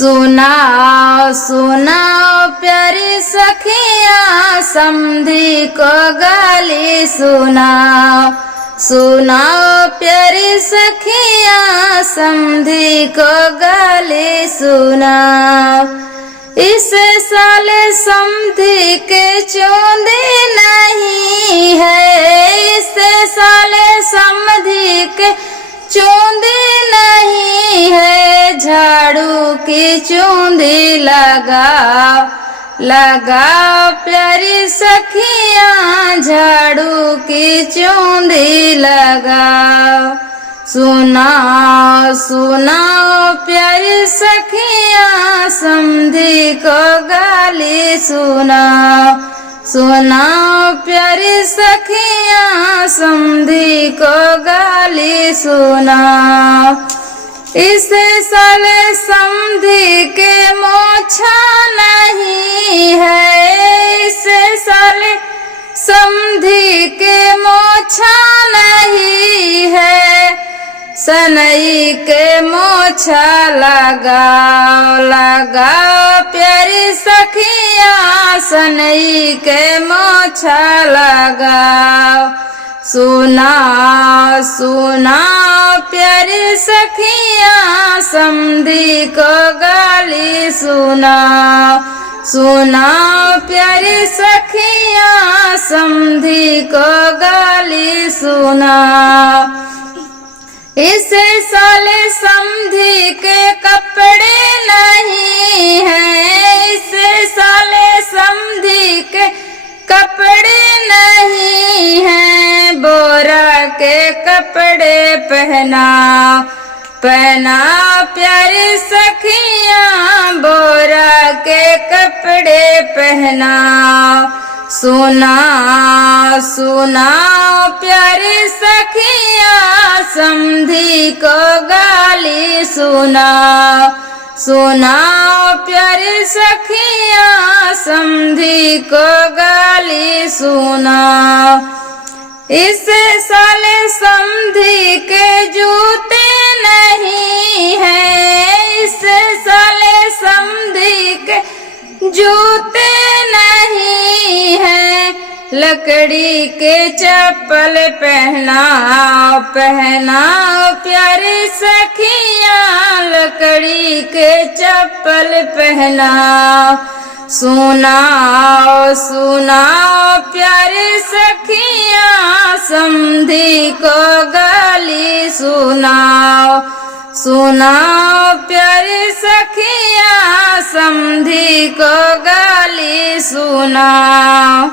सुनाओ सुनाओ प्यारी सखियाँ समधी को गाली सुनाओ। सुनाओ प्यारी सखियाँ समधी को गाली सुनाओ। इस साले समधी के चोंदी नहीं है, इस साले समधी के चोंदी नहीं है। झाड़ू की चोंदी लगाओ लगाओ प्यारी सखियाँ झाड़ू की चोंदी लगाओ। सुनाओ सुनाओ प्यारी सखियाँ समधी को गाली सुनाओ। सुनाओ प्यारी सखियाँ समधी को गाली सुनाओ। इस साले समधी के मोछा नहीं है, इस साले समधी के मोछा नहीं है। सनई के मोछा लगाओ लगाओ प्यारी सखियाँ सनई के मोछा लगाओ। सुनाओ सुनाओ प्यारी सखियाँ समधी को गाली सुनाओ। सुनाओ प्यारी सखियाँ समधी को गाली सुनाओ। इस साले समधी के कपड़े नहीं हैं, इस साले समधी के कपड़े नहीं हैं। बोरा के कपड़े पहनाओ पहनाओ प्यारी सखियाँ बोरा के कपड़े पहनाओ। सुनाओ सुनाओ प्यारी सखियाँ समधी को गाली सुनाओ। सुनाओ प्यारी सखियाँ समधी को गाली सुनाओ। इस साले समधी के जूते नहीं है, इस साले समधी के जूते नहीं है। लकड़ी के चप्पल पहनाओ पहनाओ प्यारी सखियाँ लकड़ी के चप्पल पहनाओ। सुनाओ सुनाओ प्यारी सखियाँ समधी को गाली सुनाओ। सुनाओ प्यारी सखियाँ समधी को गाली सुनाओ।